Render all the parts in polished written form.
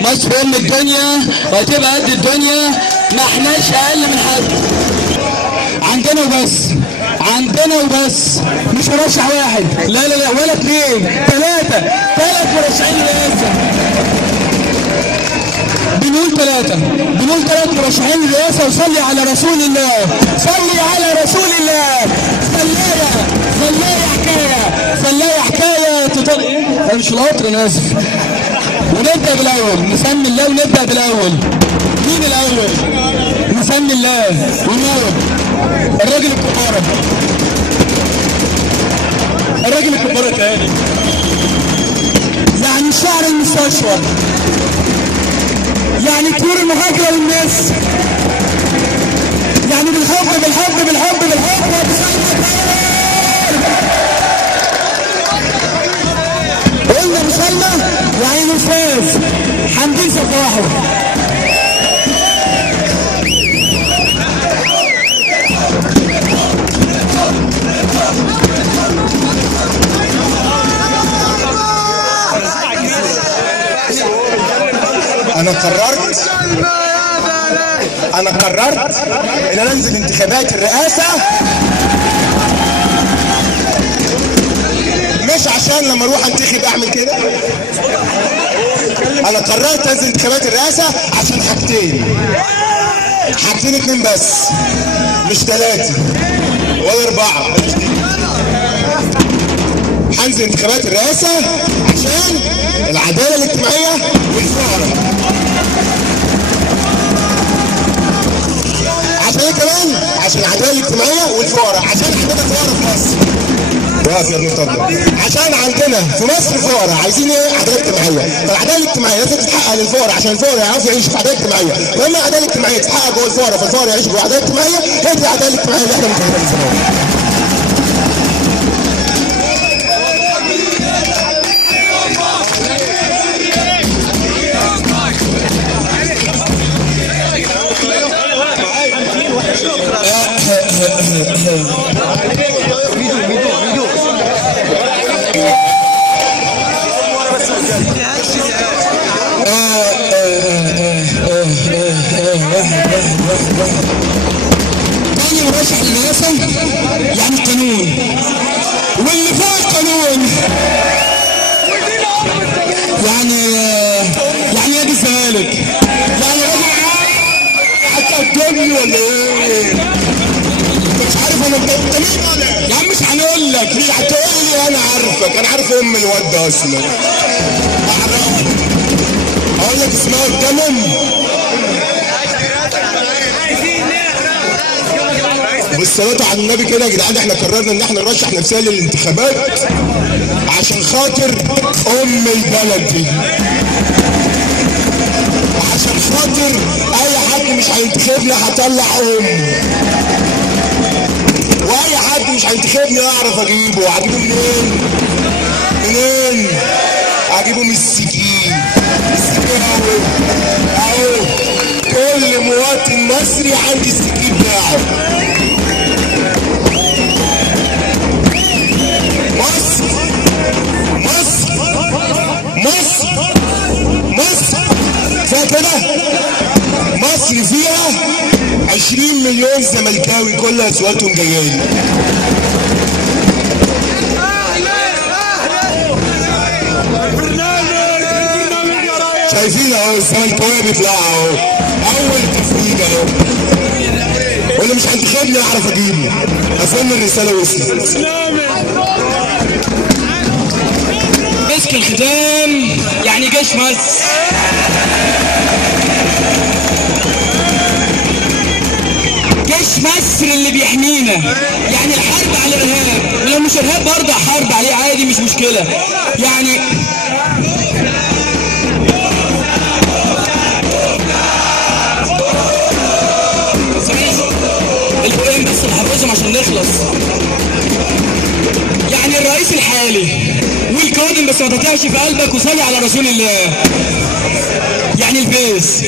مصر ام الدنيا وهتبقى قد الدنيا، ما احناش اقل من حد. عندنا وبس، عندنا وبس، مش مرشح واحد، لا لا لا ولا اثنين، ثلاث مرشحين رئاسة. بنقول ثلاث مرشحين رئاسة. وصلي على رسول الله، صلي على رسول الله. فلاية حكاية تطلع ايه؟ انا مش القطر، انا اسف. ونبدأ بالأول، نسمي الله ونبدأ بالأول. مين الأول؟ نسمي الله ونور. الراجل الكبارة تاني، يعني الشعر المستشفى، يعني طيور المهاجرة والناس، يعني بالحب. قلنا مصلى يعني نفاذ حمدين صفاحه. انا قررت ان انا انزل انتخابات الرئاسة، مش عشان لما اروح انتخب اعمل كده. انا قررت انزل انتخابات الرئاسة عشان حاجتين اتنين بس، مش 3 ولا 4. هنزل انتخابات الرئاسة عشان العدالة الاجتماعية والفقر. عشان ايه كمان؟ عشان العدالة الاجتماعية والفقراء. عشان عندنا فقراء في مصر. واقف يا ابني اتفضل. عشان عندنا في مصر فقراء عايزين ايه؟ عدالة اجتماعية. فالعدالة الاجتماعية لازم تتحقق للفقراء عشان الفقراء يعرفوا يعيشوا في عدالة اجتماعية. ولما العدالة الاجتماعية تتحقق جوه الفقراء فالفقراء يعيشوا جوه عدالة اجتماعية، هي دي العدالة الاجتماعية اللي احنا بنتكلم فيها. تاني مرشح للرئاسة يعني القانون، واللي فوق القانون يعني نادي الزمالك. يعني هتقدمني ولا ايه؟ مش عارف انا انت مين؟ يا عم مش هنقول لك، مش هتقول لي انا عارفك، انا عارف ام الواد ده اصلا. اقول لك اسمها الجمل. بالصلاة على النبي كده يا جدعان، احنا قررنا ان احنا نرشح نفسنا للانتخابات عشان خاطر ام البلد دي، وعشان خاطر اي حد مش هينتخبني هطلع واي حد مش هينتخبني اعرف اجيبه. هجيبه منين؟ هجيبه من السجين اهو. كل مواطن مصري عندي السجين بتاعه. مصر فيها كده، مصر فيها 20 مليون زملكاوي كل اصواتهم جايالي. شايفين اهو الزملكاويه بيطلعوا اهو، اول تفريج اهو. واللي مش هينتخبني اعرف اجيبه. اظن الرساله وصلت. مسك الختام يعني جيش مصر. جيش مصر اللي بيحمينا، يعني الحرب على الارهاب، ولو مش ارهاب برضه حرب عليه عادي مش مشكله. يعني الفوقين بس نحفظهم عشان نخلص. يعني الرئيس الحالي والقادم بس ما تطيعش في قلبك وصلي على رسول الله. يعني الفيس،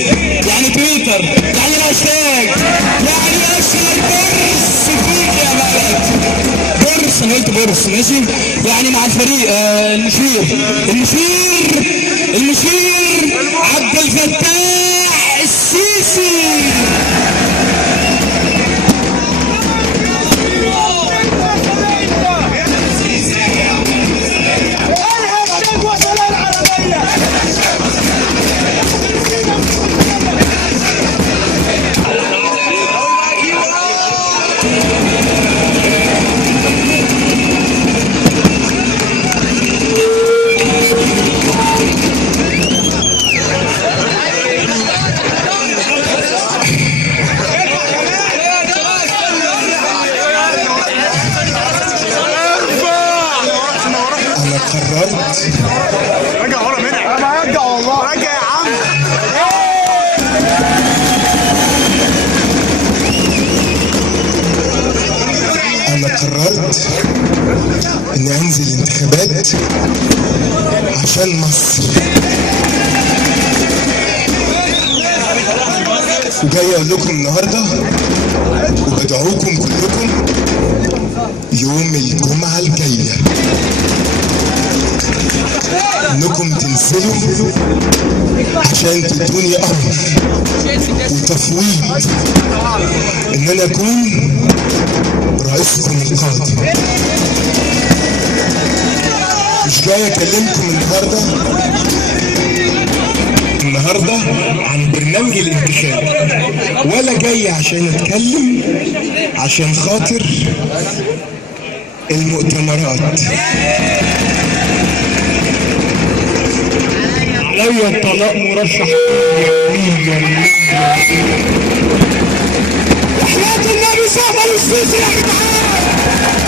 يعني تويتر، يعني الهاشتاج، يعني اشهر برص فيك يا بلد. برص، انا قلت برص ماشي. يعني مع الفريق المشير عبد الفتاح السيسي. قررت رجع ورا منك. انا هرجع والله. رجع يا عم. انا قررت اني انزل انتخابات عشان مصر، وجاي اقول لكم النهارده وبدعوكم كلكم يوم الجمعه الجايه انكم تنزلوا عشان تدوني امر وتفويض ان انا اكون رئيسكم القادم. مش جاي اكلمكم النهارده عن برنامج الانتخاب، ولا جاي عشان اتكلم عشان خاطر المؤتمرات. عليا الطلاق مرشح وحياة النبي صاحب السيسي يا جدعان.